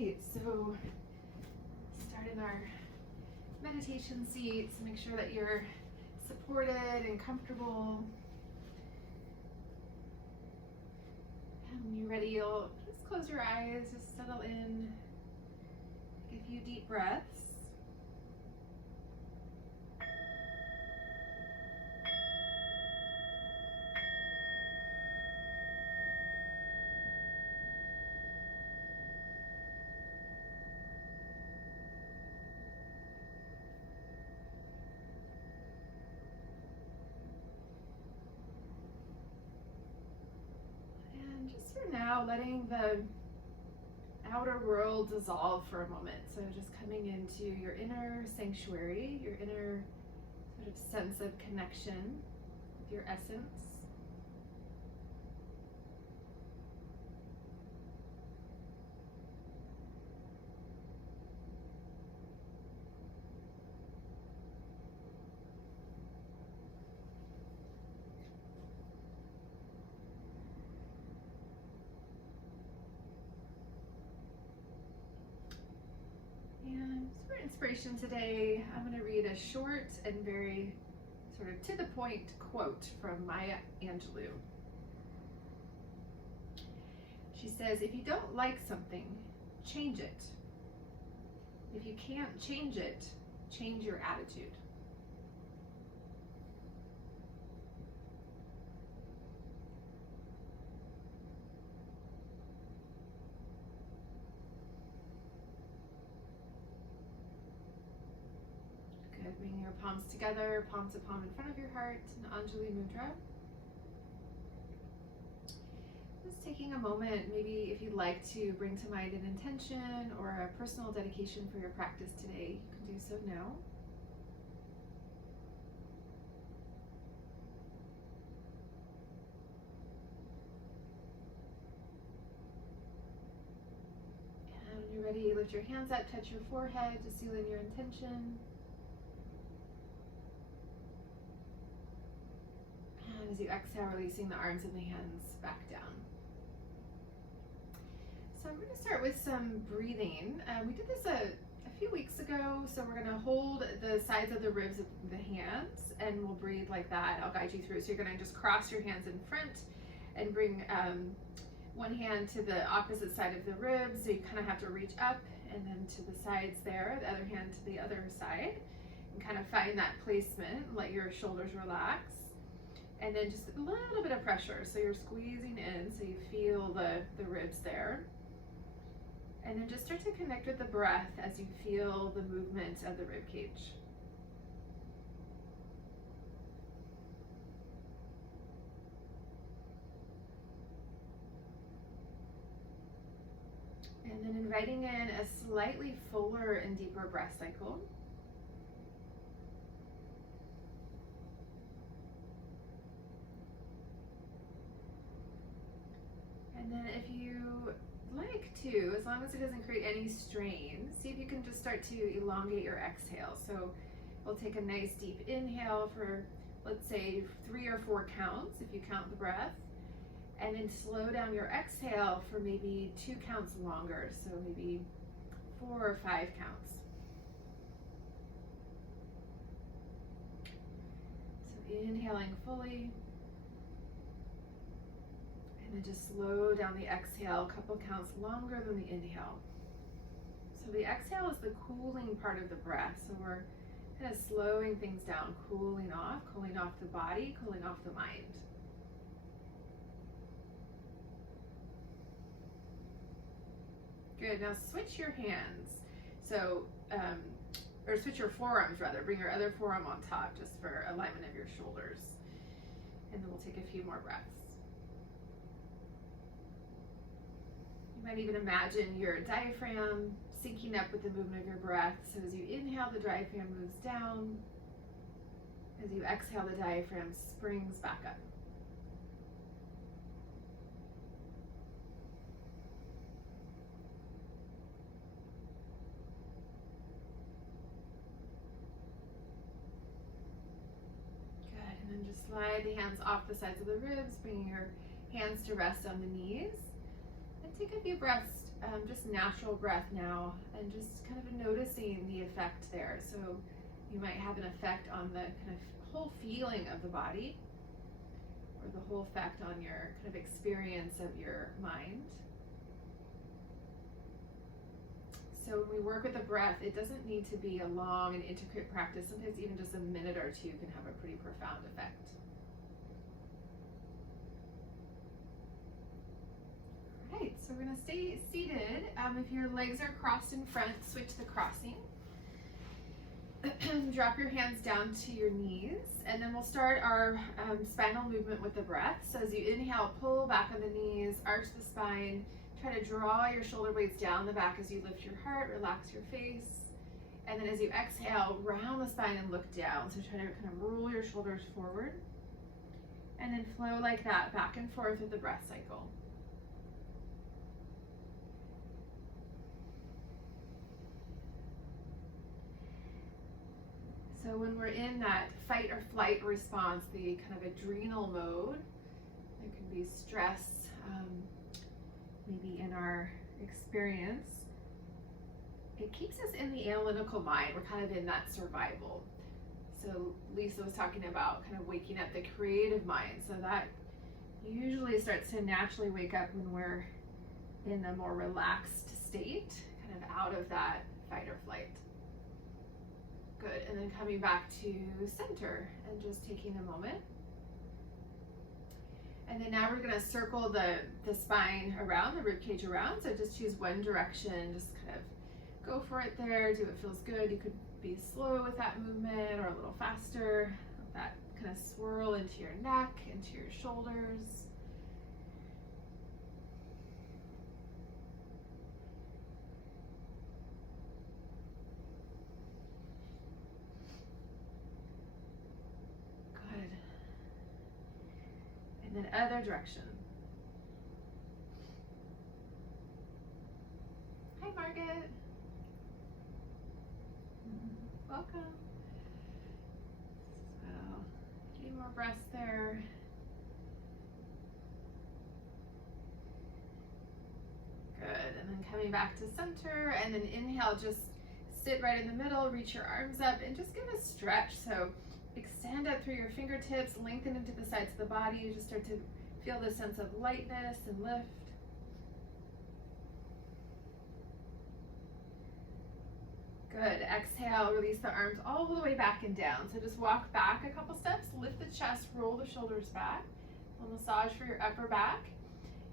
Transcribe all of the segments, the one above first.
right, so start in our meditation seats. Make sure that you're supported and comfortable. And when you're ready, you'll just close your eyes, just settle in, take a few deep breaths. And just for now, letting the outer world dissolve for a moment. So just coming into your inner sanctuary, your inner sort of sense of connection with your essence. And for inspiration today, I'm going to read a short and very sort of to the point quote from Maya Angelou. She says, "If you don't like something, change it. If you can't change it, change your attitude." Good. Bring your palms together, palm to palm in front of your heart in Anjali Mudra. Just taking a moment, maybe if you'd like to bring to mind an intention or a personal dedication for your practice today, you can do so now. And when you're ready, lift your hands up, touch your forehead to seal in your intention. And as you exhale, releasing the arms and the hands back down. So I'm going to start with some breathing. We did this a few weeks ago, so we're going to hold the sides of the ribs of the hands, and we'll breathe like that. I'll guide you through. So you're going to just cross your hands in front and bring one hand to the opposite side of the ribs, so you kind of have to reach up and then to the sides there, the other hand to the other side, and kind of find that placement. Let your shoulders relax. And then just a little bit of pressure, so you're squeezing in so you feel the ribs there. And then just start to connect with the breath as you feel the movement of the rib cage. And then inviting in a slightly fuller and deeper breath cycle. And then if you like to, as long as it doesn't create any strain, see if you can just start to elongate your exhale. So we'll take a nice deep inhale for, let's say, 3 or 4 counts if you count the breath, and then slow down your exhale for maybe 2 counts longer, so maybe 4 or 5 counts. So inhaling fully. And then just slow down the exhale, a couple counts longer than the inhale. So the exhale is the cooling part of the breath. So we're kind of slowing things down, cooling off the body, cooling off the mind. Good, now switch your hands. So, or switch your forearms rather. Bring your other forearm on top just for alignment of your shoulders. And then we'll take a few more breaths. You might even imagine your diaphragm syncing up with the movement of your breath. So as you inhale, the diaphragm moves down. As you exhale, the diaphragm springs back up. Good, and then just slide the hands off the sides of the ribs, bringing your hands to rest on the knees. And take a few breaths, just natural breath now, and just kind of noticing the effect there. So you might have an effect on the kind of whole feeling of the body, or the whole effect on your kind of experience of your mind. So when we work with the breath, it doesn't need to be a long and intricate practice. Sometimes even just a minute or two can have a pretty profound effect. All right, so we're gonna stay seated. If your legs are crossed in front, switch the crossing. Drop your hands down to your knees, and then we'll start our spinal movement with the breath. So as you inhale, pull back on the knees, arch the spine. Try to draw your shoulder blades down the back as you lift your heart, relax your face. And then as you exhale, round the spine and look down. So try to kind of roll your shoulders forward. And then flow like that, back and forth with the breath cycle. So when we're in that fight or flight response, the kind of adrenal mode, there can be stress, maybe in our experience. It keeps us in the analytical mind. We're kind of in that survival. So Lisa was talking about kind of waking up the creative mind. So that usually starts to naturally wake up when we're in a more relaxed state, kind of out of that fight or flight. Good, and then coming back to center and just taking a moment. And then now we're gonna circle the spine around, the rib cage around. So just choose one direction, just kind of go for it there, do what feels good. You could be slow with that movement or a little faster. Let that kind of swirl into your neck, into your shoulders. And then other direction. Hi, Margaret. Welcome. So, a few more breaths there. Good, and then coming back to center, and then inhale, just sit right in the middle, reach your arms up, and just give a stretch. So extend up through your fingertips, lengthen into the sides of the body. You just start to feel this sense of lightness and lift. Good. Exhale, release the arms all the way back and down. So just walk back a couple steps, lift the chest, roll the shoulders back. A massage for your upper back.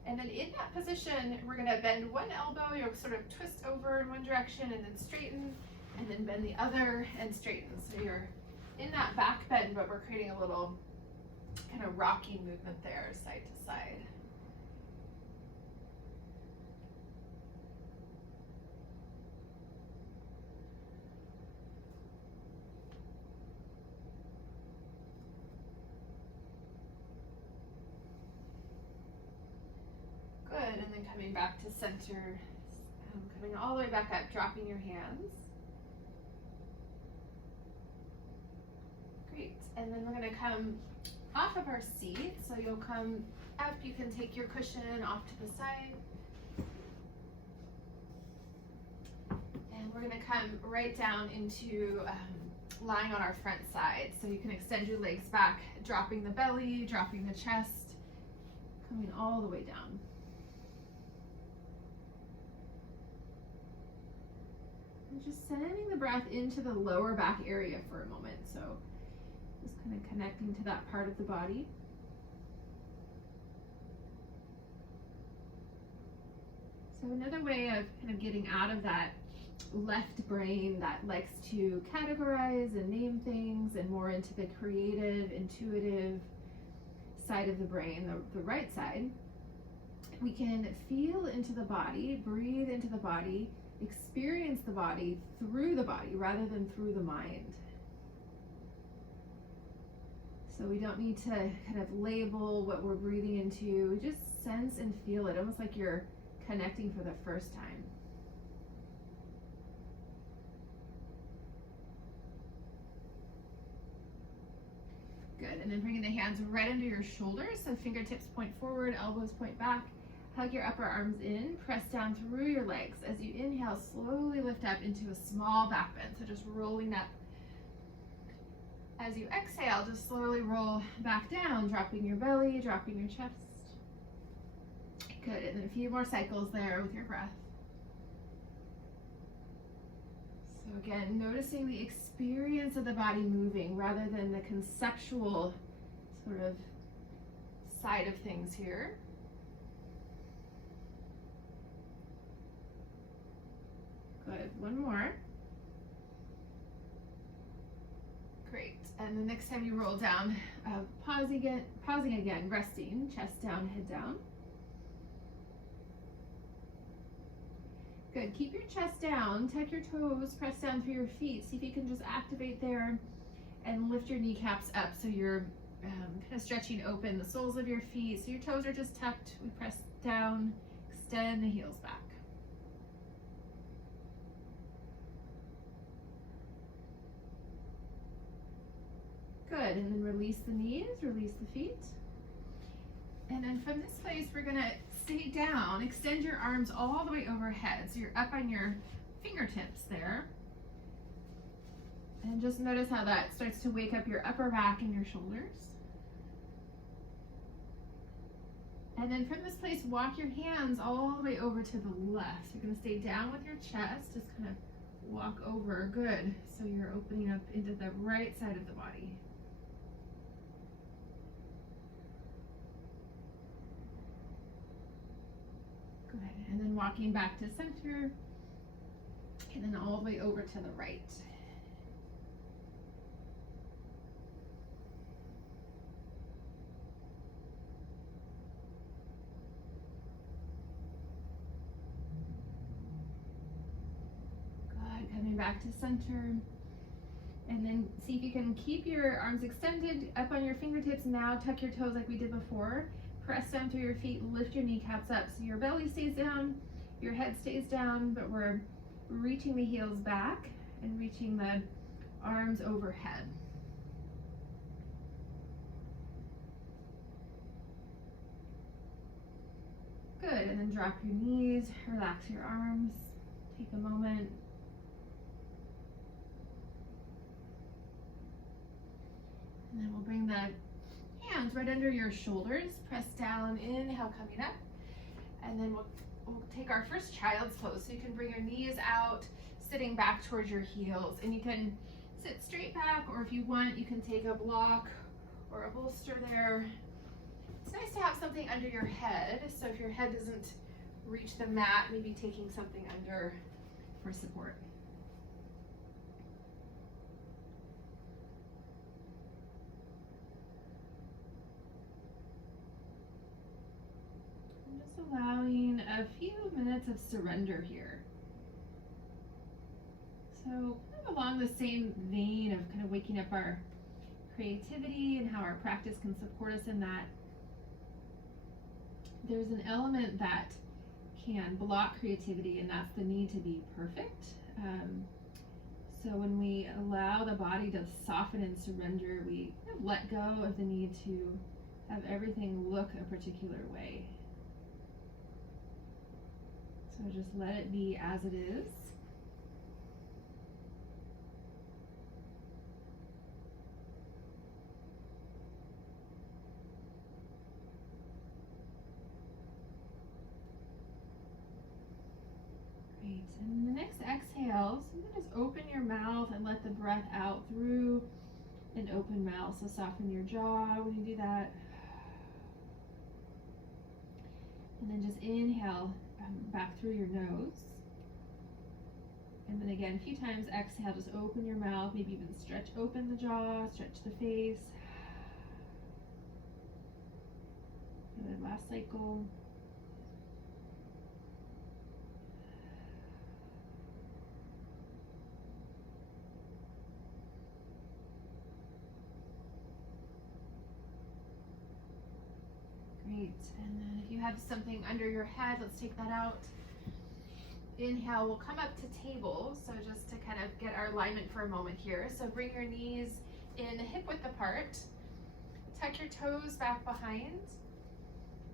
And then in that position, we're going to bend one elbow. You'll sort of twist over in one direction and then straighten, and then bend the other and straighten. So you're in that back bend, but we're creating a little kind of rocky movement there, side to side. Good, and then coming back to center, coming all the way back up, dropping your hands. Great, and then we're gonna come off of our seat. So you'll come up, you can take your cushion off to the side. And we're gonna come right down into lying on our front side. So you can extend your legs back, dropping the belly, dropping the chest, coming all the way down. And just sending the breath into the lower back area for a moment. So just kind of connecting to that part of the body. So another way of kind of getting out of that left brain that likes to categorize and name things and more into the creative, intuitive side of the brain, the right side, we can feel into the body, breathe into the body, experience the body through the body rather than through the mind. So we don't need to kind of label what we're breathing into, just sense and feel it, almost like you're connecting for the first time. Good, and then bringing the hands right under your shoulders, so fingertips point forward, elbows point back. Hug your upper arms in, press down through your legs. As you inhale, slowly lift up into a small back bend, so just rolling up. As you exhale, just slowly roll back down, dropping your belly, dropping your chest. Good, and then a few more cycles there with your breath. So again, noticing the experience of the body moving rather than the conceptual sort of side of things here. Good, one more. Great, and the next time you roll down, pausing again, resting, chest down, head down. Good, keep your chest down, tuck your toes, press down through your feet. See if you can just activate there and lift your kneecaps up so you're kind of stretching open the soles of your feet. So your toes are just tucked, we press down, extend the heels back. Good, and then release the knees, release the feet. And then from this place, we're gonna stay down, extend your arms all the way overhead. So you're up on your fingertips there. And just notice how that starts to wake up your upper back and your shoulders. And then from this place, walk your hands all the way over to the left. You're gonna stay down with your chest, just kind of walk over, good. So you're opening up into the right side of the body. And then walking back to center, and then all the way over to the right. Good, coming back to center. And then see if you can keep your arms extended up on your fingertips. Now tuck your toes like we did before. Press down through your feet, lift your kneecaps up so your belly stays down, your head stays down, but we're reaching the heels back and reaching the arms overhead. Good, and then drop your knees, relax your arms, take a moment. And then we'll bring the hands right under your shoulders, press down, inhale, coming up, and then we'll take our first child's pose. So you can bring your knees out, sitting back towards your heels, and you can sit straight back, or if you want, you can take a block or a bolster there. It's nice to have something under your head, so if your head doesn't reach the mat, maybe taking something under for support. Allowing a few minutes of surrender here. So kind of along the same vein of kind of waking up our creativity and how our practice can support us in that, there's an element that can block creativity, and that's the need to be perfect. So when we allow the body to soften and surrender, we kind of let go of the need to have everything look a particular way. So just let it be as it is. Great, and the next exhale, so just open your mouth and let the breath out through an open mouth. So soften your jaw when you do that. And then just inhale back through your nose. And then again, a few times exhale, just open your mouth, maybe even stretch open the jaw, stretch the face. And then last cycle. Great, and then if you have something under your head, let's take that out. Inhale, we'll come up to table, so just to kind of get our alignment for a moment here. So bring your knees in hip width apart, tuck your toes back behind.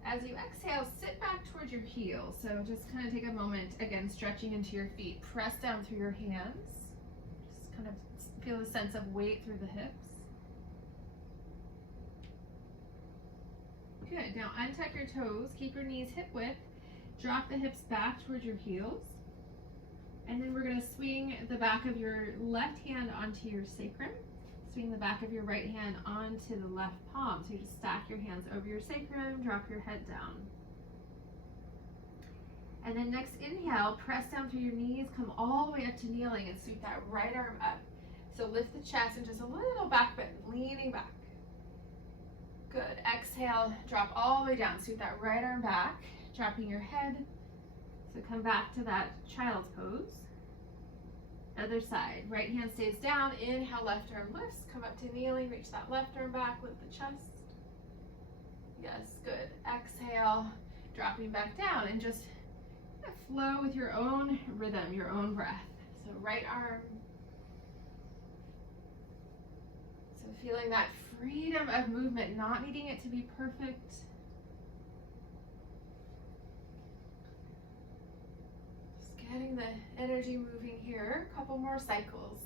As you exhale, sit back towards towards your heels. So just kind of take a moment, again, stretching into your feet. Press down through your hands. Just kind of feel the sense of weight through the hips. Good. Now untuck your toes. Keep your knees hip width. Drop the hips back towards your heels. And then we're going to swing the back of your left hand onto your sacrum. Swing the back of your right hand onto the left palm. So you just stack your hands over your sacrum, drop your head down. And then next inhale, press down through your knees, come all the way up to kneeling and sweep that right arm up. So lift the chest and just a little back bend, leaning back. Good. Exhale, drop all the way down. Sweep that right arm back, dropping your head. So come back to that child's pose. Other side. Right hand stays down. Inhale, left arm lifts. Come up to kneeling. Reach that left arm back. Lift the chest. Yes, good. Exhale, dropping back down. And just flow with your own rhythm, your own breath. So right arm. So feeling that freedom of movement, not needing it to be perfect. Just getting the energy moving here. A couple more cycles.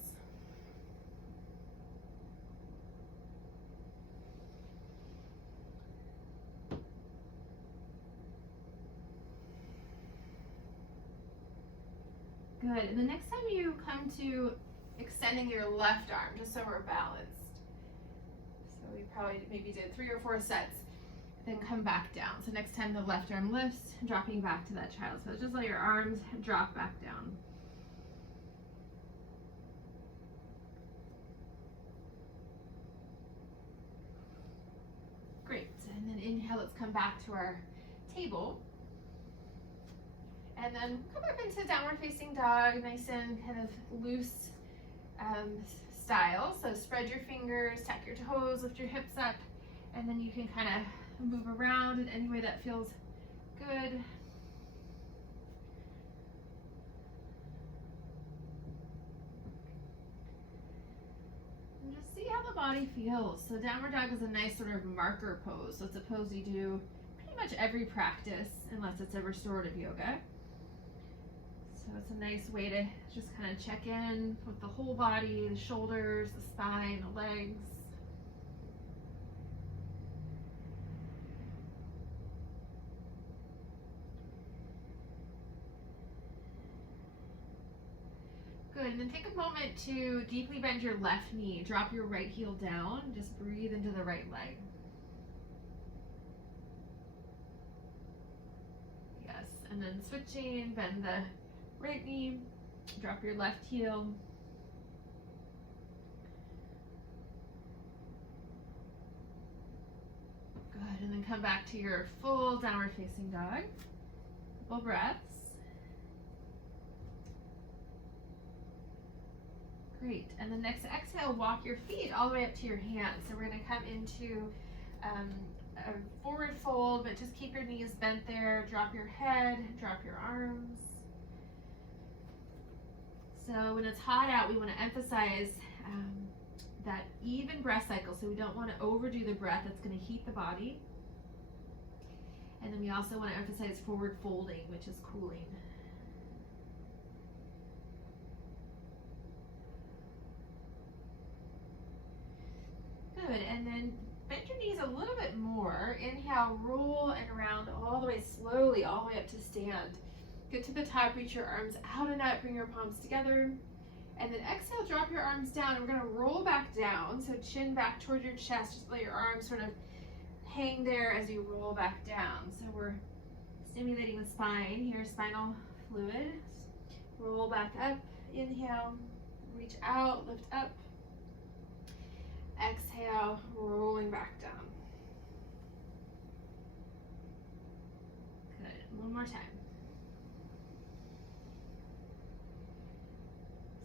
Good. And the next time you come to extending your left arm, just so we're balanced. So we probably maybe did 3 or 4 sets, then come back down. So next time the left arm lifts, dropping back to that child's pose. Just let your arms drop back down. Great. And then inhale, let's come back to our table. And then come up into downward facing dog, nice and kind of loose style. So spread your fingers, tuck your toes, lift your hips up, and then you can kind of move around in any way that feels good. And just see how the body feels. So downward dog is a nice sort of marker pose. So it's a pose you do pretty much every practice, unless it's a restorative yoga. So it's a nice way to just kind of check in with the whole body, the shoulders, the spine, the legs. Good, and then take a moment to deeply bend your left knee. Drop your right heel down, just breathe into the right leg. Yes, and then switching, bend the right knee, drop your left heel. Good, and then come back to your full downward facing dog. Couple breaths. Great, and then next exhale, walk your feet all the way up to your hands. So we're gonna come into a forward fold, but just keep your knees bent there. Drop your head, drop your arms. So when it's hot out, we want to emphasize that even breath cycle. So we don't want to overdo the breath. That's going to heat the body. And then we also want to emphasize forward folding, which is cooling. Good, and then bend your knees a little bit more. Inhale, roll and around all the way slowly, all the way up to stand. Get to the top, reach your arms out and up, bring your palms together. And then exhale, drop your arms down. And we're gonna roll back down. So chin back toward your chest, just let your arms sort of hang there as you roll back down. So we're stimulating the spine here, spinal fluid. Roll back up, inhale, reach out, lift up. Exhale, rolling back down. Good, one more time.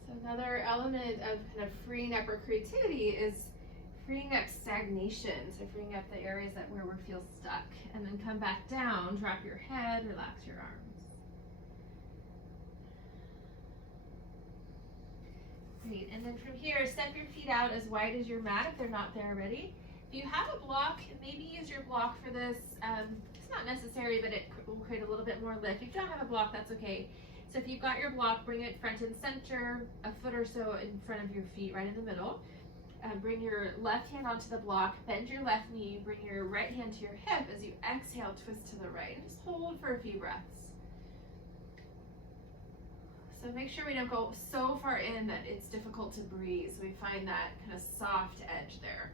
So another element of kind of freeing up our creativity is freeing up stagnation. So freeing up the areas where we feel stuck. And then come back down, drop your head, relax your arms. Great, and then from here, step your feet out as wide as your mat if they're not there already. If you have a block, maybe use your block for this. Just not necessary, but it will create a little bit more lift. If you don't have a block, that's okay. So if you've got your block, bring it front and center, a foot or so in front of your feet, right in the middle. Bring your left hand onto the block, bend your left knee, bring your right hand to your hip. As you exhale, twist to the right, and just hold for a few breaths. So make sure we don't go so far in that it's difficult to breathe, so we find that kind of soft edge there.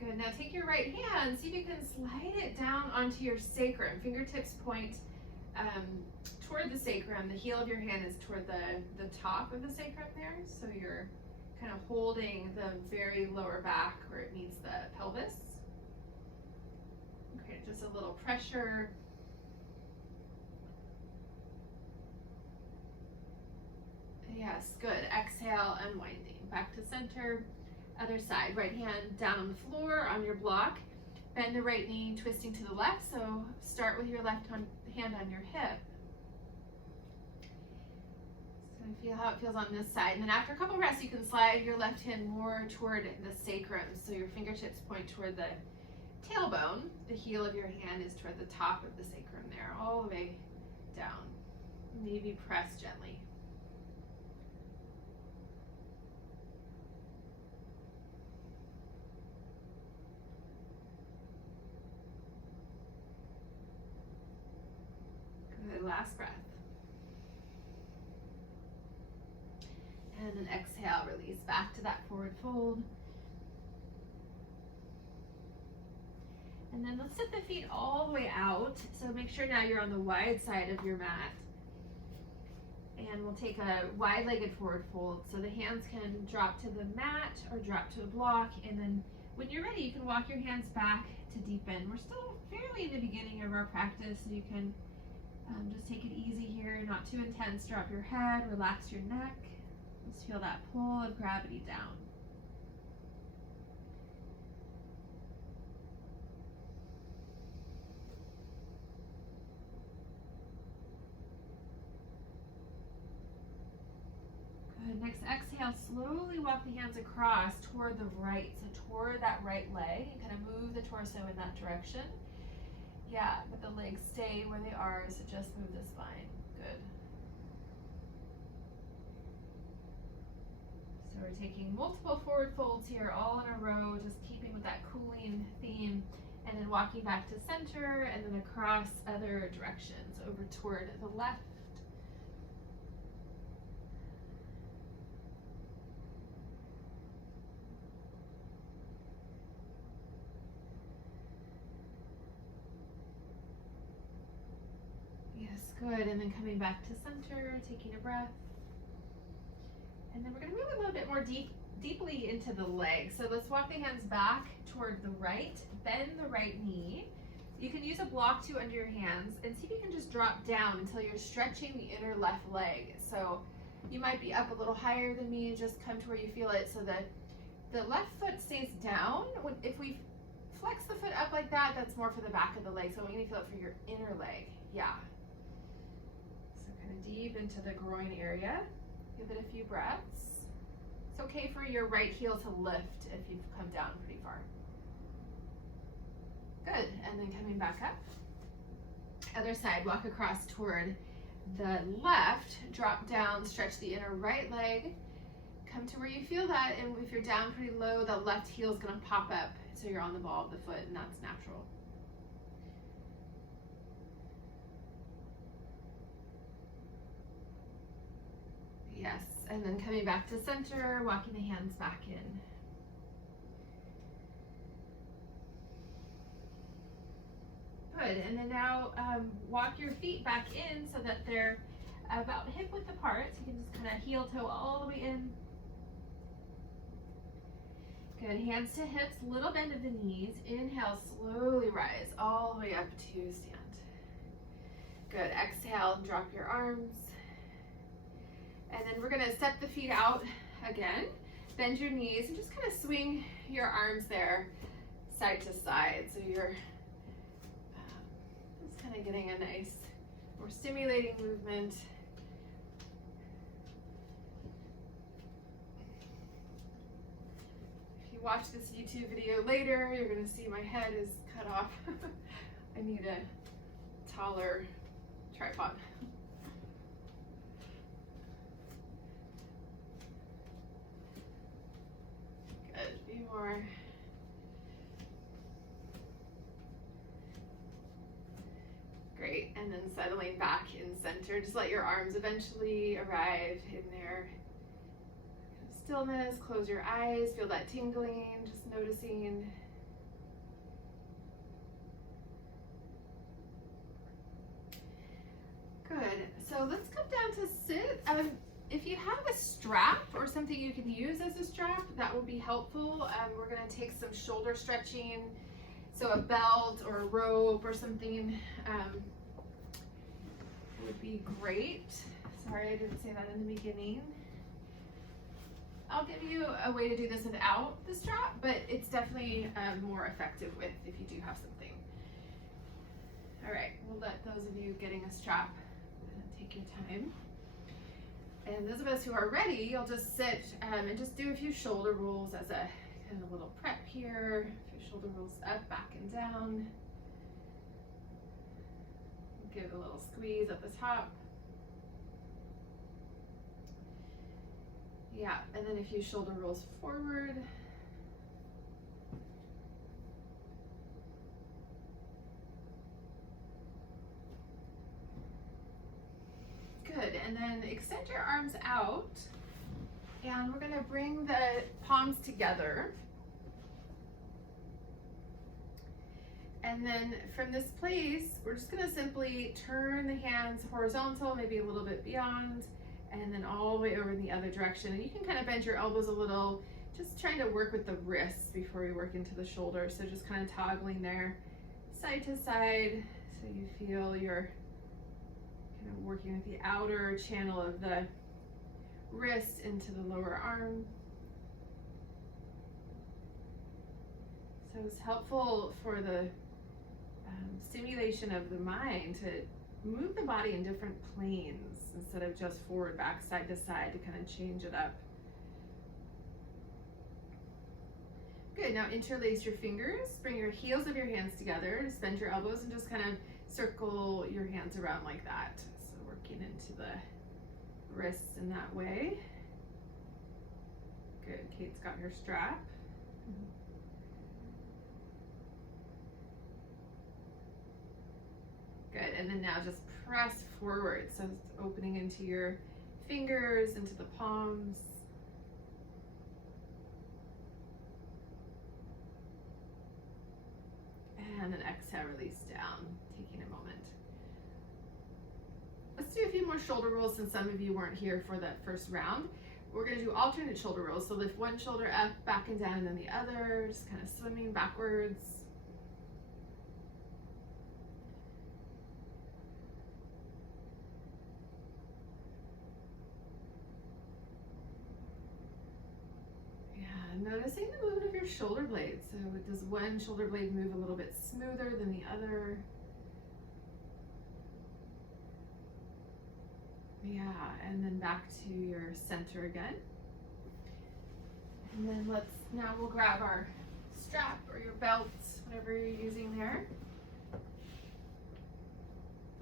Good, now take your right hand, see if you can slide it down onto your sacrum. Fingertips point toward the sacrum. The heel of your hand is toward the top of the sacrum there. So you're kind of holding the very lower back where it meets the pelvis. Okay, just a little pressure. Yes, good. Exhale, unwinding. Back to center. Other side, right hand down on the floor on your block. Bend the right knee, twisting to the left. So start with your left hand on your hip. So feel how it feels on this side. And then after a couple breaths, you can slide your left hand more toward the sacrum. So your fingertips point toward the tailbone. The heel of your hand is toward the top of the sacrum there, all the way down. Maybe press gently. Good, last breath. And then exhale, release back to that forward fold. And then let's set the feet all the way out. So make sure now you're on the wide side of your mat. And we'll take a wide-legged forward fold. So the hands can drop to the mat or drop to a block. And then when you're ready, you can walk your hands back to deepen. We're still fairly in the beginning of our practice, so you can just take it easy here, not too intense. Drop your head, relax your neck. Just feel that pull of gravity down. Good. Next exhale, slowly walk the hands across toward the right, so toward that right leg, and kind of move the torso in that direction. Yeah, but the legs stay where they are, so just move the spine. Good. So we're taking multiple forward folds here, all in a row, just keeping with that cooling theme, and then walking back to center, and then across other directions, over toward the left. Yes, good, and then coming back to center, taking a breath. And then we're going to move a little bit more deeply into the leg. So let's walk the hands back toward the right, bend the right knee. You can use a block too under your hands, and see if you can just drop down until you're stretching the inner left leg. So you might be up a little higher than me, just come to where you feel it so that the left foot stays down. If we flex the foot up like that, that's more for the back of the leg. So we're going to feel it for your inner leg. Yeah. So kind of deep into the groin area. Give it a few breaths. It's okay for your right heel to lift if you've come down pretty far. Good, and then coming back up. Other side, walk across toward the left, drop down, stretch the inner right leg. Come to where you feel that, and if you're down pretty low, the left heel is going to pop up, so you're on the ball of the foot, and that's natural. Yes, and then coming back to center, walking the hands back in. Good, and then now walk your feet back in so that they're about hip width apart. So you can just kind of heel toe all the way in. Good, hands to hips, little bend of the knees. Inhale, slowly rise all the way up to stand. Good, exhale, drop your arms. And then we're gonna step the feet out again. Bend your knees and just kind of swing your arms there side to side. So you're just kind of getting a nice, more stimulating movement. watch this YouTube video later, you're gonna see my head is cut off. I need a taller tripod. Good, a few more. Great, and then settling back in center. Just let your arms eventually arrive in their stillness. Close your eyes, feel that tingling, just noticing. Good, so let's come down to sit. If you have a strap or something you can use as a strap, that would be helpful. We're gonna take some shoulder stretching. So a belt or a rope or something would be great. Sorry, I didn't say that in the beginning. I'll give you a way to do this without the strap, but it's definitely more effective with if you do have something. All right, we'll let those of you getting a strap take your time. And those of us who are ready, you'll just sit and just do a few shoulder rolls as a kind of little prep here. A few shoulder rolls up, back and down. Give it a little squeeze at the top. Yeah, and then a few shoulder rolls forward. Good, and then extend your arms out, and we're gonna bring the palms together. And then from this place, we're just gonna simply turn the hands horizontal, maybe a little bit beyond, and then all the way over in the other direction. And you can kind of bend your elbows a little, just trying to work with the wrists before we work into the shoulders. So just kind of toggling there side to side, so you feel you're kind of working with the outer channel of the wrist into the lower arm. So it's helpful for the stimulation of the mind to move the body in different planes instead of just forward, back, side to side, to kind of change it up. Good, now interlace your fingers, bring your heels of your hands together, just bend your elbows and just kind of circle your hands around like that. So working into the wrists in that way. Good, Kate's got her strap. Good, and then now just press forward. So it's opening into your fingers, into the palms. And then exhale, release down, taking a moment. Let's do a few more shoulder rolls since some of you weren't here for that first round. We're gonna do alternate shoulder rolls. So lift one shoulder up, back and down, and then the other, just kind of swimming backwards. Noticing the movement of your shoulder blades. So does one shoulder blade move a little bit smoother than the other? Yeah, and then back to your center again. And then we'll grab our strap or your belt, whatever you're using there.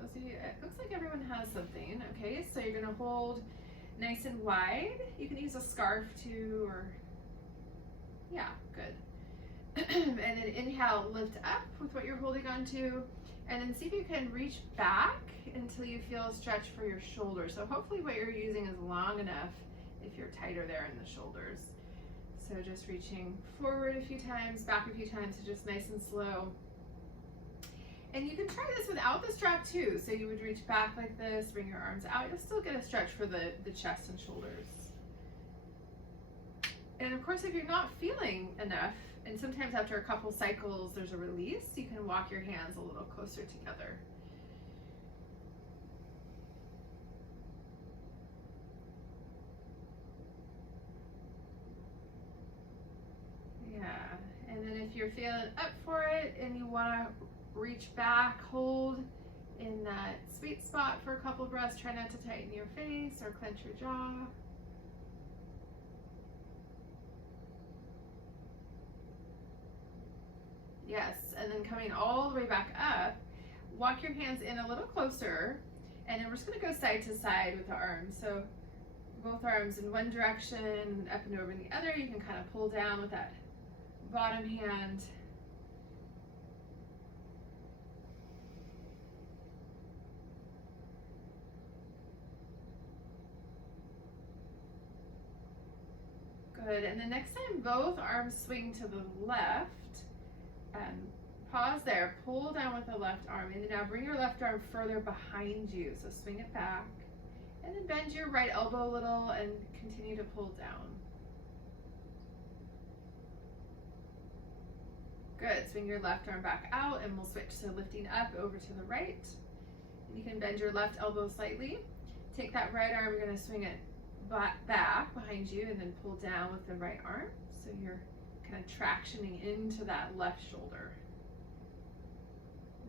Those of you, it looks like everyone has something. Okay, so you're gonna hold nice and wide. You can use a scarf too, or yeah, good. And then inhale, lift up with what you're holding on to, and then see if you can reach back until you feel a stretch for your shoulders. So hopefully what you're using is long enough if you're tighter there in the shoulders. So just reaching forward a few times, back a few times, so just nice and slow. And you can try this without the strap too. So you would reach back like this, bring your arms out. You'll still get a stretch for the chest and shoulders. And of course, if you're not feeling enough, and sometimes after a couple cycles there's a release, you can walk your hands a little closer together. Yeah, and then if you're feeling up for it and you want to reach back, hold in that sweet spot for a couple breaths. Try not to tighten your face or clench your jaw. Yes, and then coming all the way back up, walk your hands in a little closer, and then we're just gonna go side to side with the arms. So both arms in one direction, up and over in the other. You can kind of pull down with that bottom hand. Good, and then next time both arms swing to the left, pause there, pull down with the left arm, and then now bring your left arm further behind you, so swing it back, and then bend your right elbow a little and continue to pull down. Good, swing your left arm back out, and we'll switch to lifting up over to the right. And you can bend your left elbow slightly. Take that right arm, you're gonna swing it back behind you and then pull down with the right arm. So you're kind of tractioning into that left shoulder.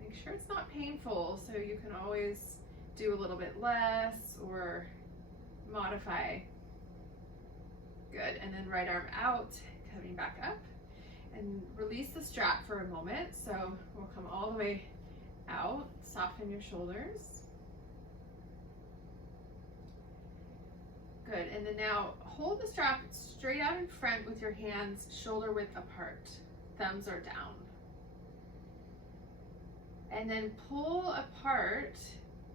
Make sure it's not painful, so you can always do a little bit less or modify. Good, and then right arm out, coming back up. And release the strap for a moment. So we'll come all the way out, soften your shoulders. Good, and then now hold the strap straight out in front with your hands shoulder width apart. Thumbs are down. And then pull apart,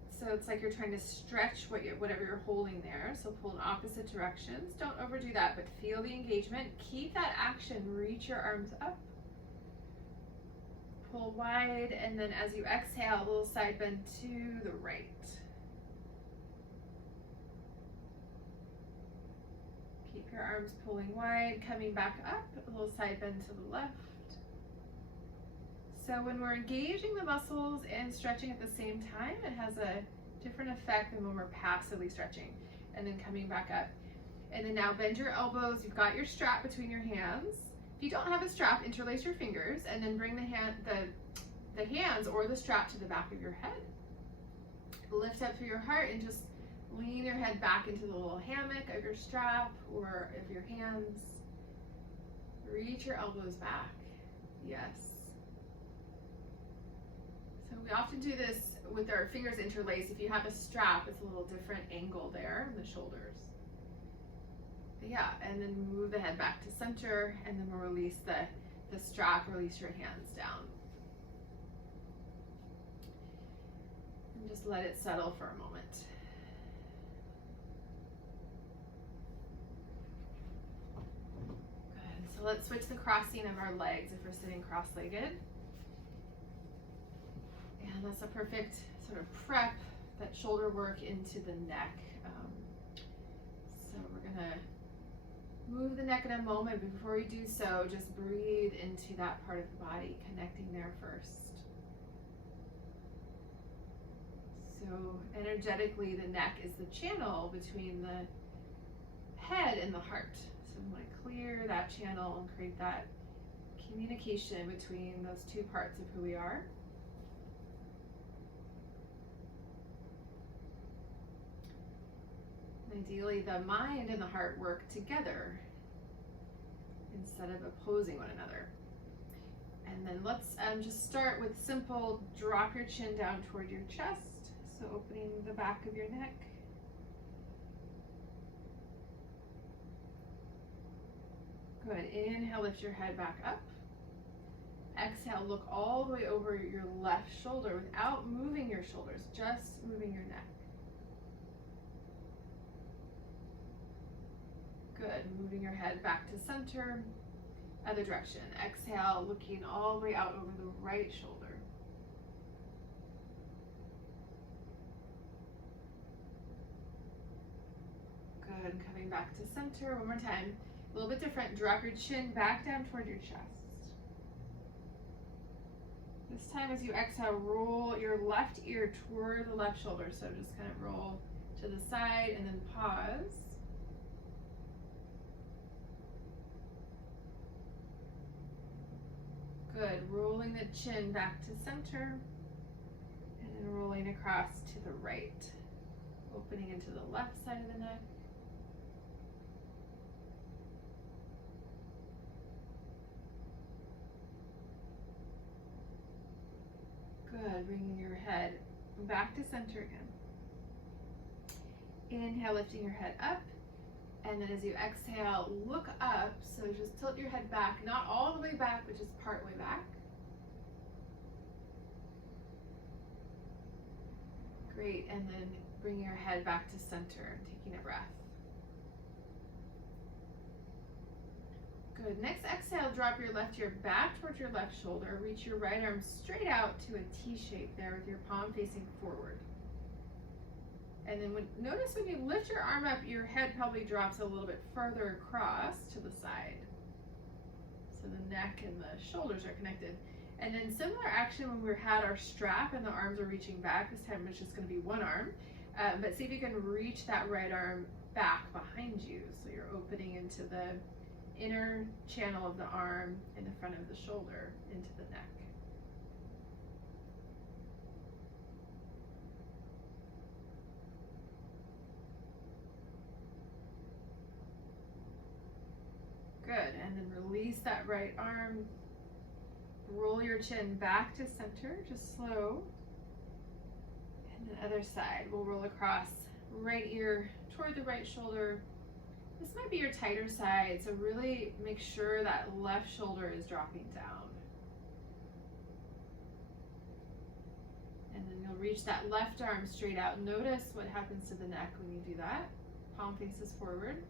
so it's like you're trying to stretch whatever you're holding there. So pull in opposite directions. Don't overdo that, but feel the engagement. Keep that action, reach your arms up. Pull wide, and then as you exhale, a little side bend to the right. Keep your arms pulling wide, coming back up, a little side bend to the left. So when we're engaging the muscles and stretching at the same time, it has a different effect than when we're passively stretching. And then coming back up. And then now bend your elbows. You've got your strap between your hands. If you don't have a strap, interlace your fingers and then bring the hands or the strap to the back of your head. Lift up through your heart and just lean your head back into the little hammock of your strap or of your hands. Reach your elbows back. Yes. So we often do this with our fingers interlaced. If you have a strap, it's a little different angle there in the shoulders. But yeah, and then move the head back to center, and then we'll release the strap, release your hands down. And just let it settle for a moment. Good, so let's switch the crossing of our legs if we're sitting cross-legged. And that's a perfect sort of prep, that shoulder work into the neck. So we're gonna move the neck in a moment, but before we do so, just breathe into that part of the body, connecting there first. So energetically, the neck is the channel between the head and the heart. So we want to clear that channel and create that communication between those two parts of who we are. Ideally, the mind and the heart work together instead of opposing one another. And then let's just start with simple, drop your chin down toward your chest. So opening the back of your neck. Good, inhale, lift your head back up. Exhale, look all the way over your left shoulder without moving your shoulders, just moving your neck. Good, moving your head back to center, other direction. Exhale, looking all the way out over the right shoulder. Good, coming back to center. One more time, a little bit different. Drop your chin back down toward your chest. This time as you exhale, roll your left ear toward the left shoulder. So just kind of roll to the side and then pause. Good, rolling the chin back to center and then rolling across to the right, opening into the left side of the neck. Good, bringing your head back to center again. Inhale, lifting your head up. And then as you exhale, look up. So just tilt your head back, not all the way back, but just part way back. Great, and then bring your head back to center, taking a breath. Good, next exhale, drop your left ear back towards your left shoulder. Reach your right arm straight out to a T shape there with your palm facing forward. And then notice when you lift your arm up, your head probably drops a little bit further across to the side. So the neck and the shoulders are connected. And then similar action when we had our strap and the arms are reaching back. This time it's just going to be one arm. But see if you can reach that right arm back behind you. So you're opening into the inner channel of the arm in the front of the shoulder into the neck. Good, and then release that right arm. Roll your chin back to center, just slow. And the other side, we'll roll across right ear toward the right shoulder. This might be your tighter side, so really make sure that left shoulder is dropping down. And then you'll reach that left arm straight out. Notice what happens to the neck when you do that. Palm faces forward.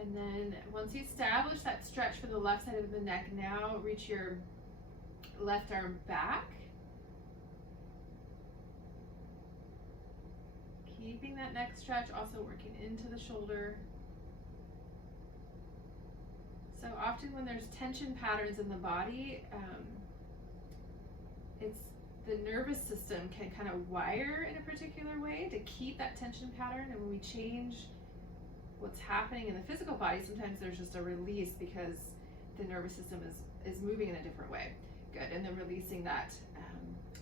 And then once you establish that stretch for the left side of the neck, now reach your left arm back. Keeping that neck stretch, also working into the shoulder. So often when there's tension patterns in the body, it's the nervous system can kind of wire in a particular way to keep that tension pattern. And when we change what's happening in the physical body, sometimes there's just a release because the nervous system is moving in a different way. Good, and then releasing that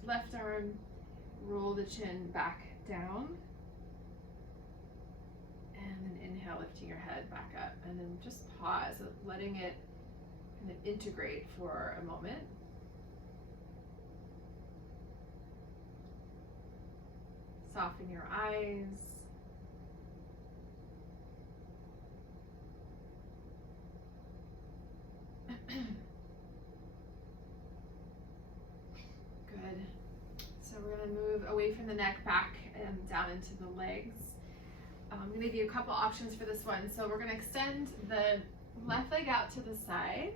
left arm, roll the chin back down, and then inhale, lifting your head back up, and then just pause, letting it kind of integrate for a moment. Soften your eyes. Good. So we're going to move away from the neck, back and down into the legs. I'm going to give you a couple options for this one. So we're going to extend the left leg out to the side.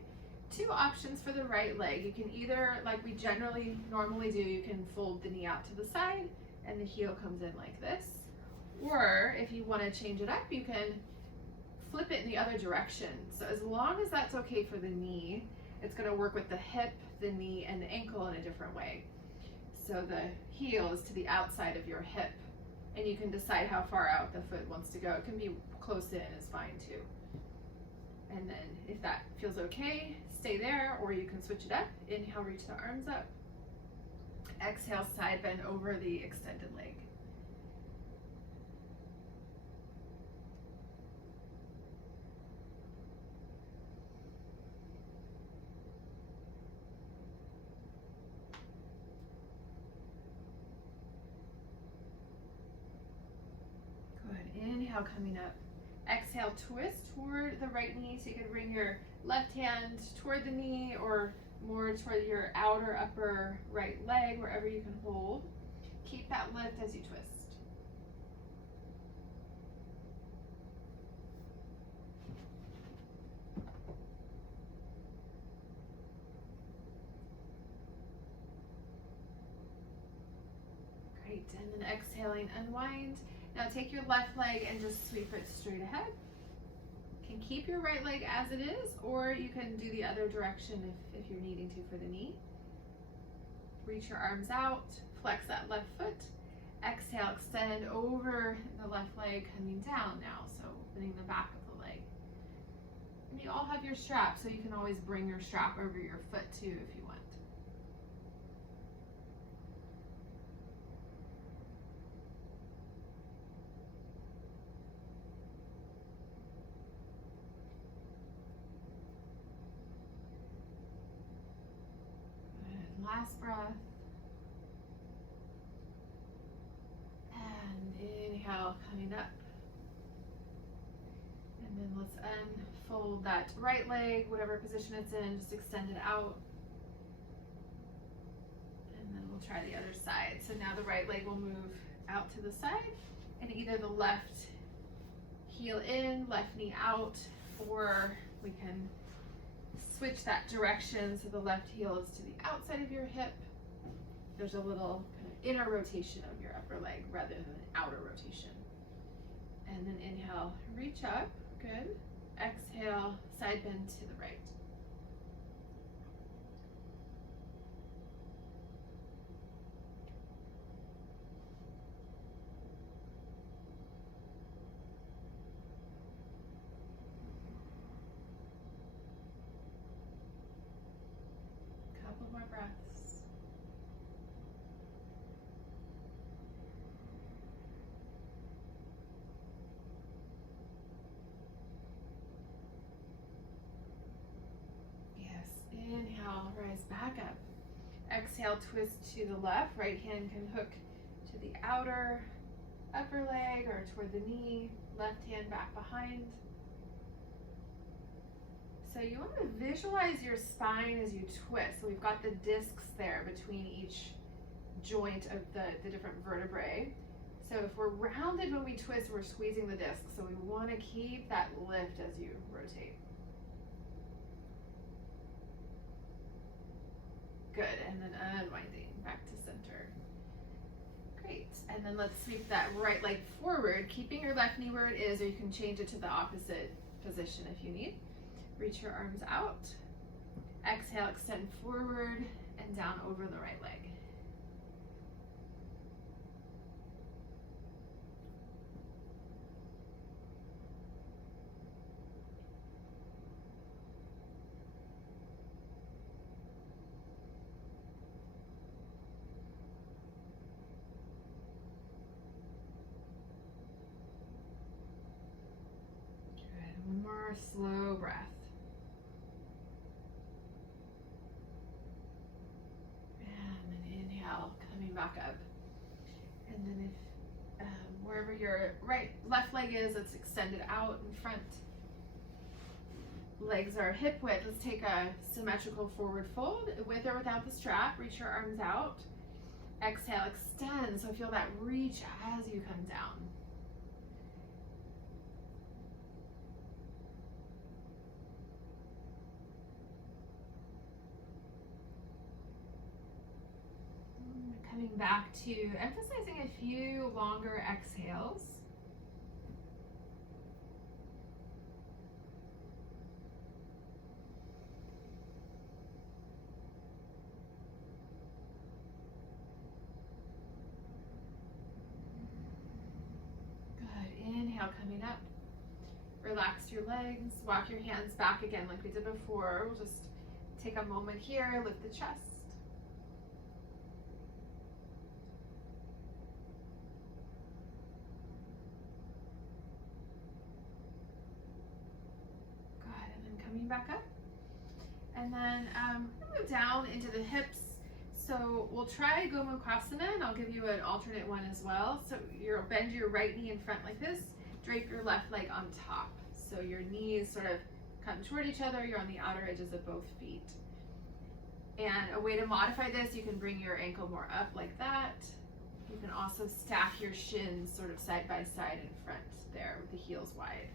Two options for the right leg. You can either, like we normally do, you can fold the knee out to the side and the heel comes in like this. Or if you want to change it up, you can flip it in the other direction. So as long as that's okay for the knee, it's going to work with the hip, the knee, and the ankle in a different way. So the heel is to the outside of your hip, and you can decide how far out the foot wants to go. It can be close in, is fine too. And then if that feels okay, stay there, or you can switch it up. Inhale, reach the arms up. Exhale, side bend over the extended leg. Inhale, coming up. Exhale, twist toward the right knee. So you can bring your left hand toward the knee or more toward your outer upper right leg, wherever you can hold. Keep that lift as you twist. Great, and then exhaling, unwind. Now take your left leg and just sweep it straight ahead. You can keep your right leg as it is, or you can do the other direction if you're needing to for the knee. Reach your arms out, flex that left foot. Exhale, extend over the left leg, coming down now, so opening the back of the leg. And you all have your strap, so you can always bring your strap over your foot too if you want. last breath. And inhale, coming up. And then let's unfold that right leg, whatever position it's in, just extend it out. And then we'll try the other side. So now the right leg will move out to the side, and either the left heel in, left knee out, or we can switch that direction so the left heel is to the outside of your hip. There's a little kind of inner rotation of your upper leg rather than an outer rotation. And then inhale, reach up, good. Exhale, side bend to the right. Couple more breaths. Yes, inhale, rise back up. Exhale, twist to the left. Right hand can hook to the outer upper leg or toward the knee. Left hand back behind. So you want to visualize your spine as you twist. So we've got the discs there between each joint of the different vertebrae. So if we're rounded when we twist, we're squeezing the disc. So we want to keep that lift as you rotate. Good, and then unwinding back to center. Great, and then let's sweep that right leg forward, keeping your left knee where it is, or you can change it to the opposite position if you need. Reach your arms out. Exhale, extend forward and down over the right leg. Good, one more slow breath. Coming back up, and then if wherever your left leg is, it's extended out in front. Legs are hip width. Let's take a symmetrical forward fold with or without the strap. Reach your arms out. Exhale, extend. So feel that reach as you come down. Coming back to emphasizing a few longer exhales. Good, inhale coming up. Relax your legs, walk your hands back again like we did before. We'll just take a moment here, lift the chest. Coming back up, and then move down into the hips. So we'll try Gomukhasana, and I'll give you an alternate one as well. So you'll bend your right knee in front like this, drape your left leg on top. So your knees sort of come toward each other. You're on the outer edges of both feet. And a way to modify this, you can bring your ankle more up like that. You can also stack your shins sort of side by side in front there with the heels wide.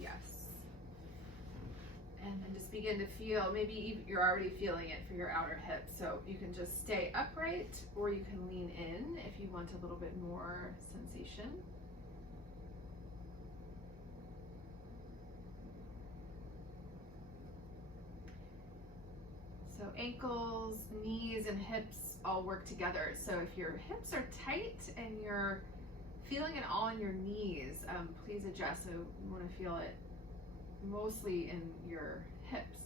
Yes. And then just begin to feel, maybe you're already feeling it for your outer hip. So you can just stay upright, or you can lean in if you want a little bit more sensation. So ankles, knees, and hips all work together. So if your hips are tight and you're feeling it all in your knees, please adjust. So you want to feel it mostly in your hips.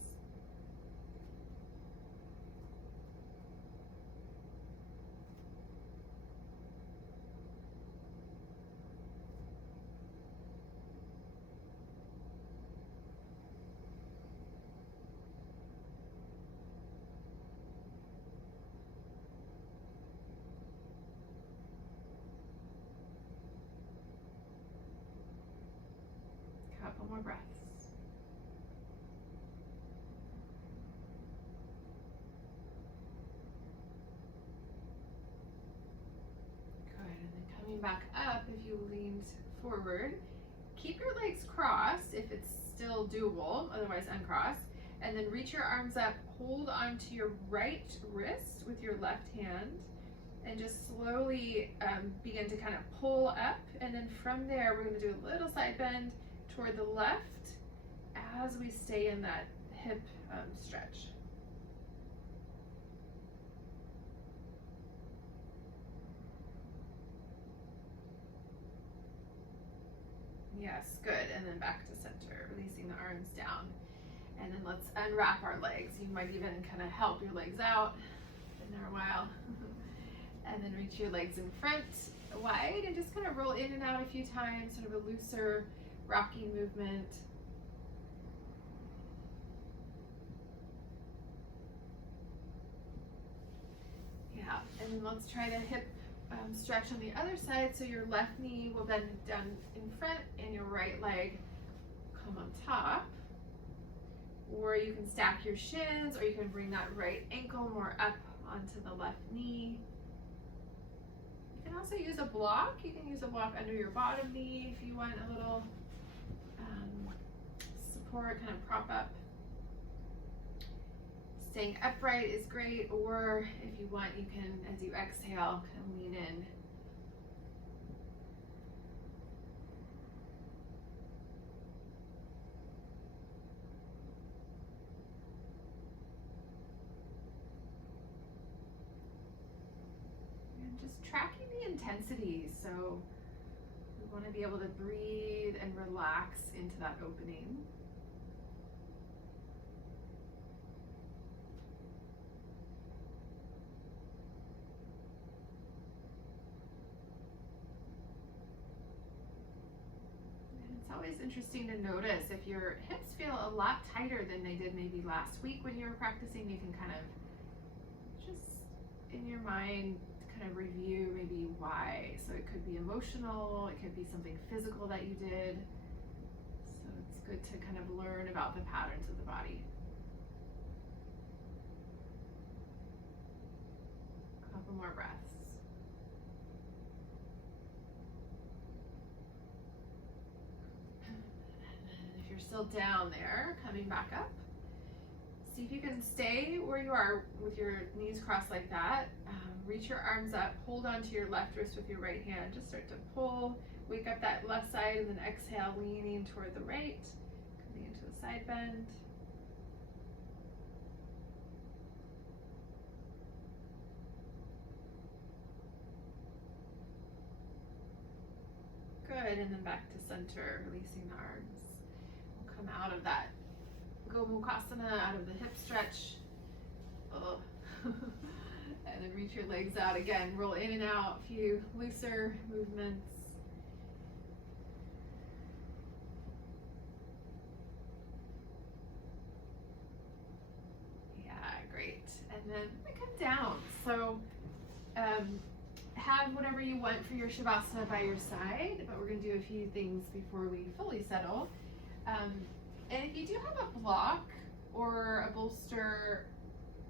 more breaths. Good, and then coming back up, if you leaned forward, keep your legs crossed if it's still doable, otherwise uncross, and then reach your arms up, hold onto your right wrist with your left hand, and just slowly begin to kind of pull up, and then from there we're going to do a little side bend toward the left as we stay in that hip stretch. Yes, good, and then back to center, releasing the arms down. And then let's unwrap our legs. You might even kind of help your legs out. Been there a while. And then reach your legs in front, wide, and just kind of roll in and out a few times, sort of a looser rocking movement. Yeah, and then let's try to hip stretch on the other side, so your left knee will bend down in front and your right leg come on top. Or you can stack your shins, or you can bring that right ankle more up onto the left knee. You can also use a block. You can use a block under your bottom knee if you want a little support, kind of prop up. Staying upright is great, or if you want, you can, as you exhale, kind of lean in. And just tracking the intensity, so we want to be able to breathe and relax into that opening. Always interesting to notice if your hips feel a lot tighter than they did maybe last week when you were practicing. You can kind of just in your mind kind of review maybe why. So it could be emotional, it could be something physical that you did. So it's good to kind of learn about the patterns of the body. A couple more breaths. Still down there, coming back up. See if you can stay where you are with your knees crossed like that. Reach your arms up, hold on to your left wrist with your right hand. Just start to pull, wake up that left side, and then exhale, leaning toward the right, coming into a side bend. Good, and then back to center, releasing the arms. Come out of that Gomukhasana, out of the hip stretch. Oh. And then reach your legs out again. Roll in and out, a few looser movements. Yeah, great. And then come down. So have whatever you want for your Shavasana by your side, but we're going to do a few things before we fully settle. And if you do have a block or a bolster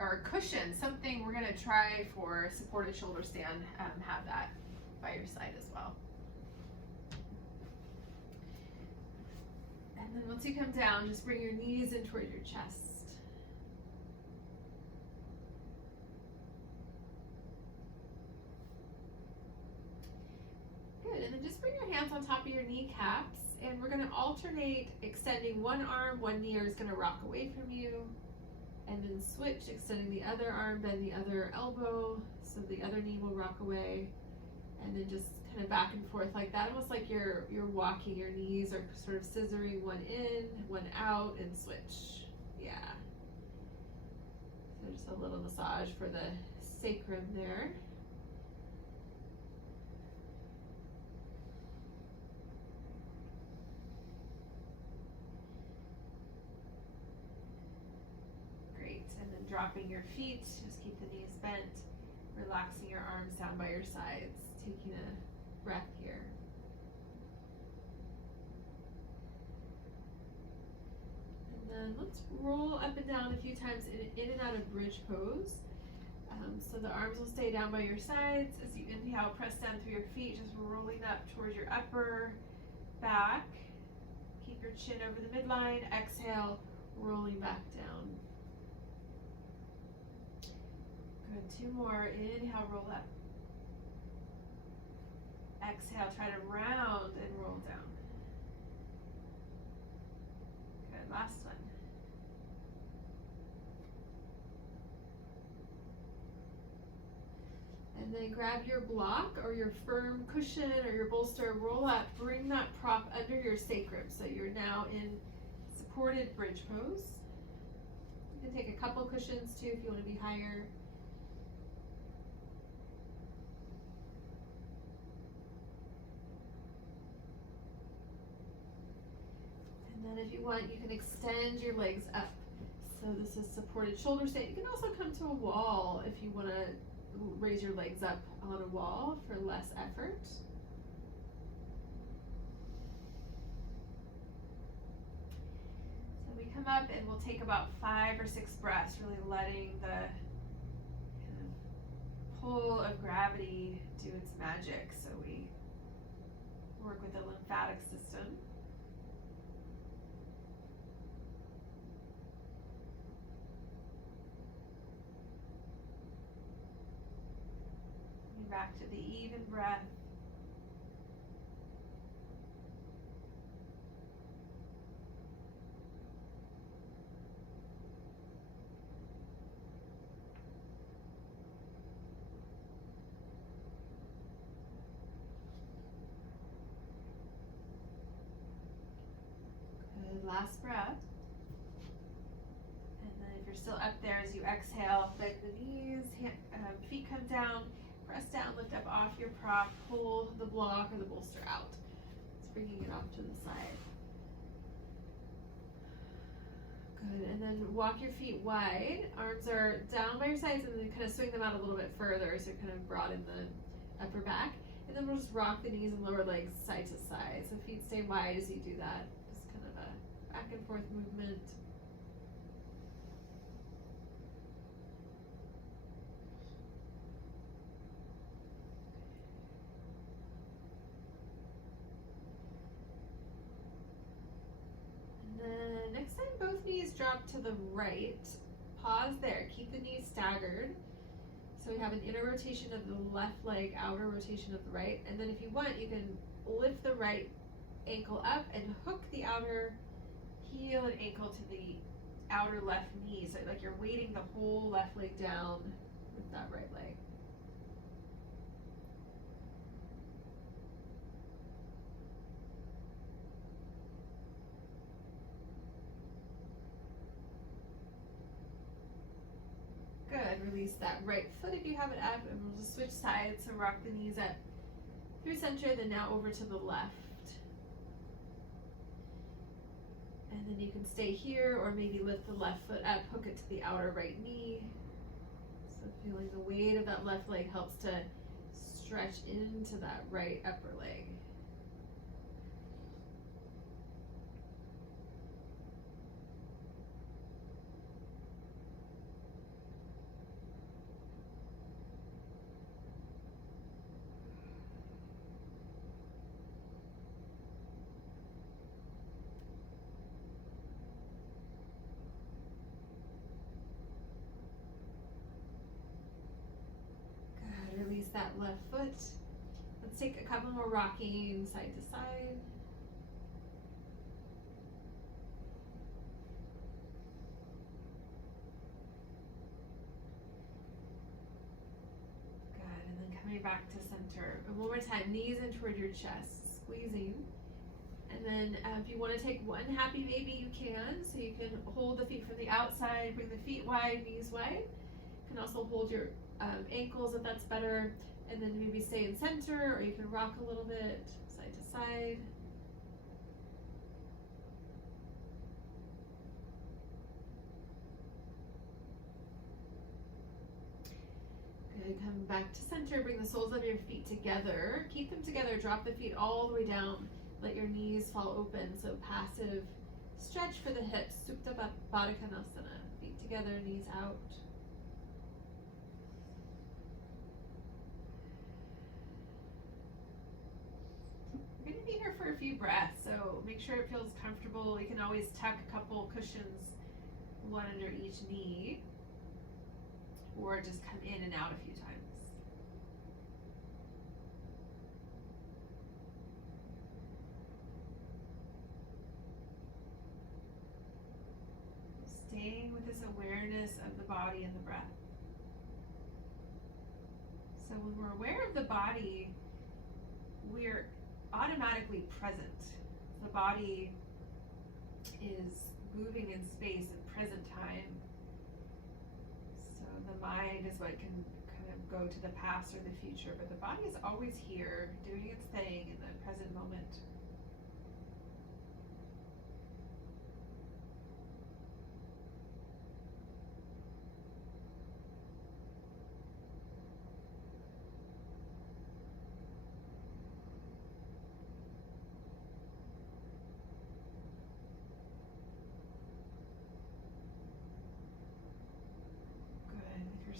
or a cushion, something we're going to try for supported shoulder stand, have that by your side as well. And then once you come down, just bring your knees in toward your chest. Good, and then just bring your hands on top of your kneecaps. And we're going to alternate extending one arm, one knee is going to rock away from you, and then switch, extending the other arm, bend the other elbow, so the other knee will rock away, and then just kind of back and forth like that, almost like you're walking. Your knees are sort of scissoring, one in, one out, and switch. Yeah. So just a little massage for the sacrum there. Dropping your feet, just keep the knees bent, relaxing your arms down by your sides, taking a breath here. then let's roll up and down a few times in and out of bridge pose. So the arms will stay down by your sides. As you inhale, press down through your feet, just rolling up towards your upper back. Keep your chin over the midline. Exhale, rolling back down. Good, 2 more. Inhale, roll up. Exhale, try to round and roll down. Good, last one. And then grab your block or your firm cushion or your bolster, roll up, bring that prop under your sacrum. So you're now in supported bridge pose. You can take a couple cushions too if you want to be higher. And then if you want, you can extend your legs up. So this is supported shoulder stand. You can also come to a wall if you want to raise your legs up on a wall for less effort. So we come up and we'll take about 5 or 6 breaths, really letting the kind of pull of gravity do its magic. So we work with the lymphatic system. Back to the even breath. Good, last breath. And then if you're still up there, as you exhale, bend the knees, feet come down. Press down, lift up off your prop, pull the block or the bolster out. It's bringing it off to the side. Good, and then walk your feet wide. Arms are down by your sides and then kind of swing them out a little bit further so kind of broaden the upper back. And then we'll just rock the knees and lower legs side to side. So feet stay wide as you do that. Just kind of a back and forth movement. Next time, both knees drop to the right. Pause there. Keep the knees staggered. So we have an inner rotation of the left leg, outer rotation of the right. And then if you want, you can lift the right ankle up and hook the outer heel and ankle to the outer left knee. So like you're weighting the whole left leg down with that right leg. Good, release that right foot if you have it up, and we'll just switch sides, so rock the knees up through center, then now over to the left. And then you can stay here, or maybe lift the left foot up, hook it to the outer right knee. So feeling the weight of that left leg helps to stretch into that right upper leg. Release that left foot. Let's take a couple more rocking side to side. Good, and then coming back to center. And one more time, knees in toward your chest, squeezing. And then if you want to take one happy baby, you can. So you can hold the feet from the outside, bring the feet wide, knees wide. You can also hold your ankles if that's better, and then maybe stay in center, or you can rock a little bit side to side. Good, come back to center, bring the soles of your feet together, keep them together, drop the feet all the way down, let your knees fall open, so passive Stretch for the hips, Supta Baddha Konasana. Feet together, knees out. We're going to be here for a few breaths, so make sure it feels comfortable. You can always tuck a couple cushions, one under each knee, or just come in and out a few times. Staying with this awareness of the body and the breath. So when we're aware of the body, we're automatically present. The body is moving in space and present time. So the mind is what can kind of go to the past or the future, but the body is always here, doing its thing in the present moment.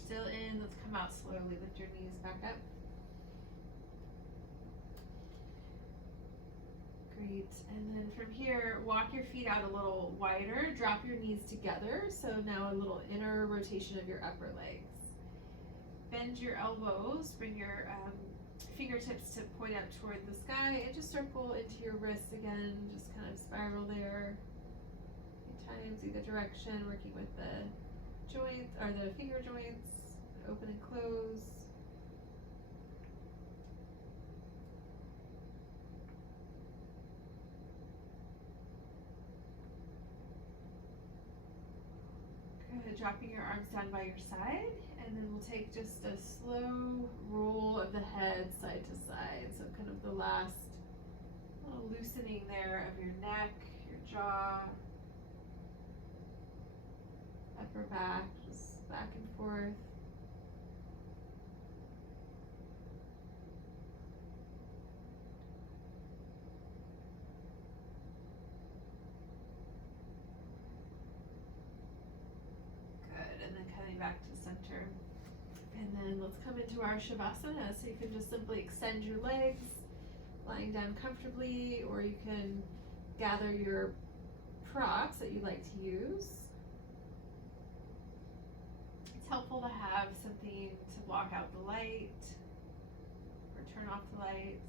Still in, let's come out slowly, lift your knees back up. Great, and then from here, walk your feet out a little wider, drop your knees together, so now a little inner rotation of your upper legs. Bend your elbows, bring your fingertips to point up toward the sky, and just circle into your wrists again, just kind of spiral there. A few times, either direction, working with the joints, or the finger joints, open and close. Good, dropping your arms down by your side, and then we'll take just a slow roll of the head side to side. So kind of the last little loosening there of your neck, your jaw, upper back, just back and forth. Good, and then coming back to center. And then let's come into our Shavasana. So you can just simply extend your legs, lying down comfortably, or you can gather your props that you like to use. It's helpful to have something to block out the light or turn off the lights.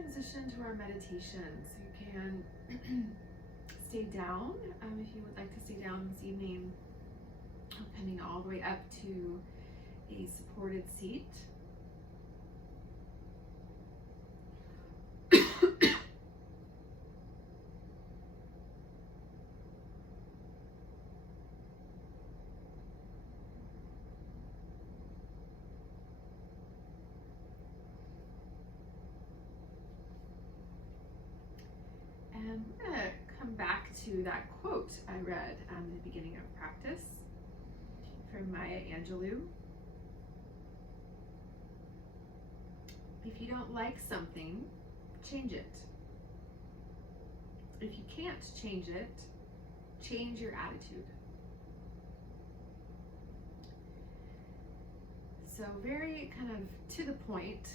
transition to our meditation. So you can stay down if you would like to stay down this evening, pending all the way up to a supported seat. And we're going to come back to that quote I read in the beginning of practice from Maya Angelou. If you don't like something, change it. If you can't change it, change your attitude. So very kind of to the point,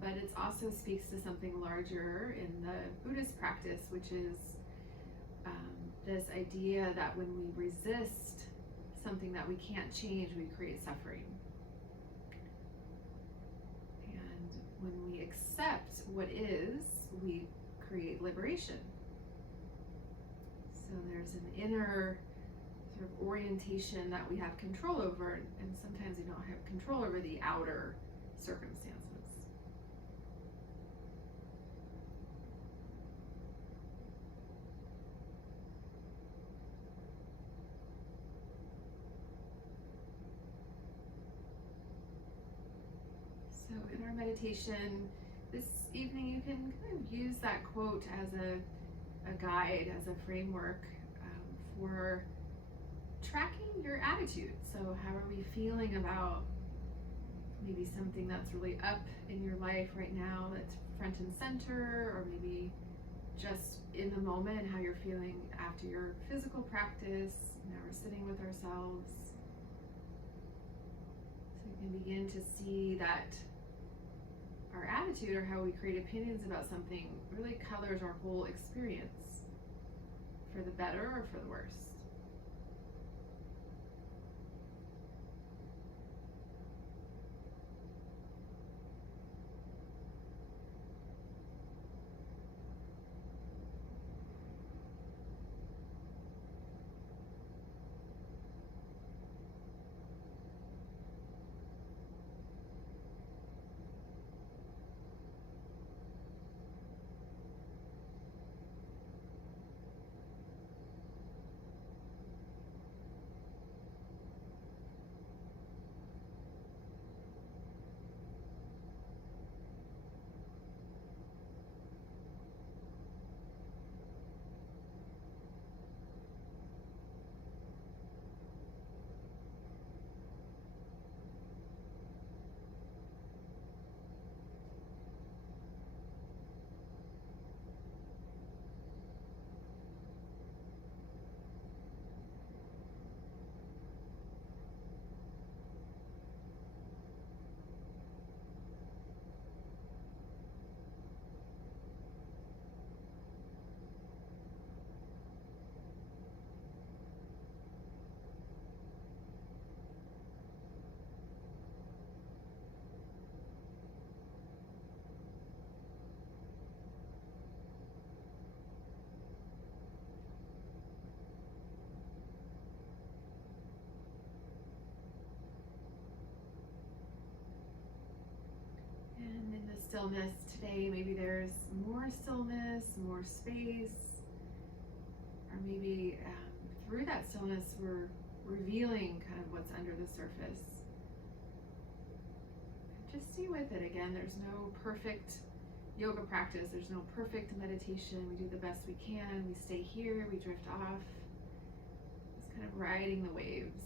but it also speaks to something larger in the Buddhist practice, which is this idea that when we resist something that we can't change, we create suffering. And when we accept what is, we create liberation. So there's an inner sort of orientation that we have control over, and sometimes we don't have control over the outer circumstances. So in our meditation this evening, you can kind of use that quote as a guide, as a framework for tracking your attitude. So how are we feeling about maybe something that's really up in your life right now, that's front and center, or maybe just in the moment, how you're feeling after your physical practice. Now we're sitting with ourselves. So we can begin to see that our attitude, or how we create opinions about something, really colors our whole experience, for the better or for the worse. And in the stillness today, maybe there's more stillness, more space, or maybe through that stillness we're revealing kind of what's under the surface. Just see with it again. There's no perfect yoga practice. There's no perfect meditation. We do the best we can. We stay here. We drift off. Just kind of riding the waves.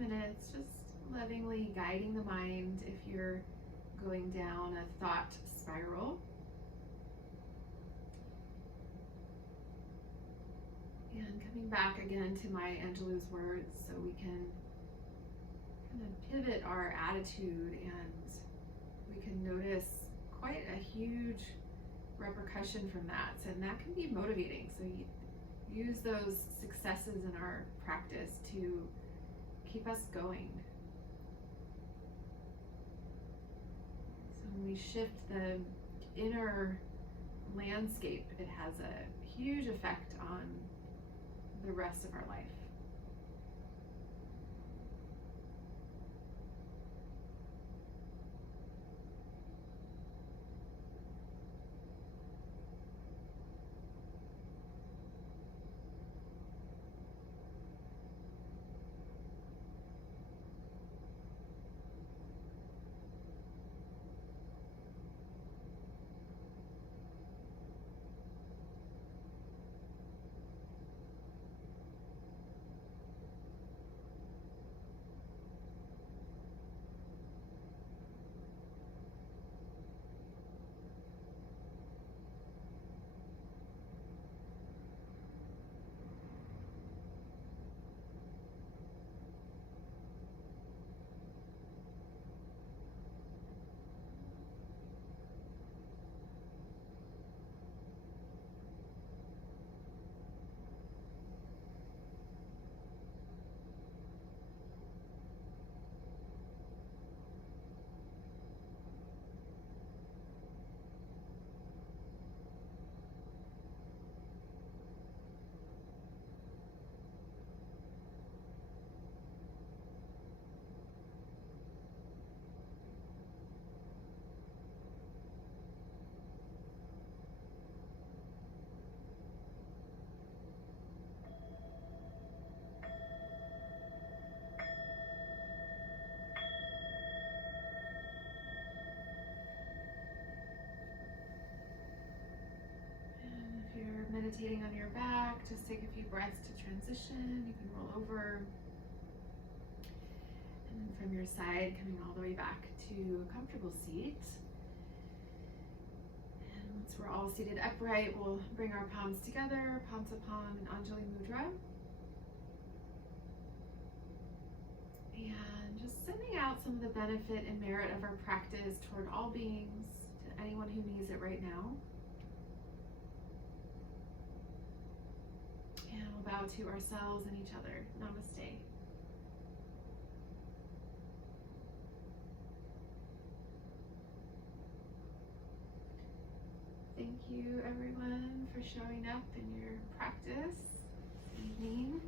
minutes, just lovingly guiding the mind if you're going down a thought spiral. And coming back again to Maya Angelou's words so we can kind of pivot our attitude, and we can notice quite a huge repercussion from that. And that can be motivating. So you use those successes in our practice to keep us going. So when we shift the inner landscape, it has a huge effect on the rest of our life. If you're meditating on your back, just take a few breaths to transition. You can roll over. And then from your side, coming all the way back to a comfortable seat. And once we're all seated upright, we'll bring our palms together, Pansapan and Anjali Mudra. And just sending out some of the benefit and merit of our practice toward all beings, to anyone who needs it right now. And we'll bow to ourselves and each other. Namaste. Thank you, everyone, for showing up in your practice evening.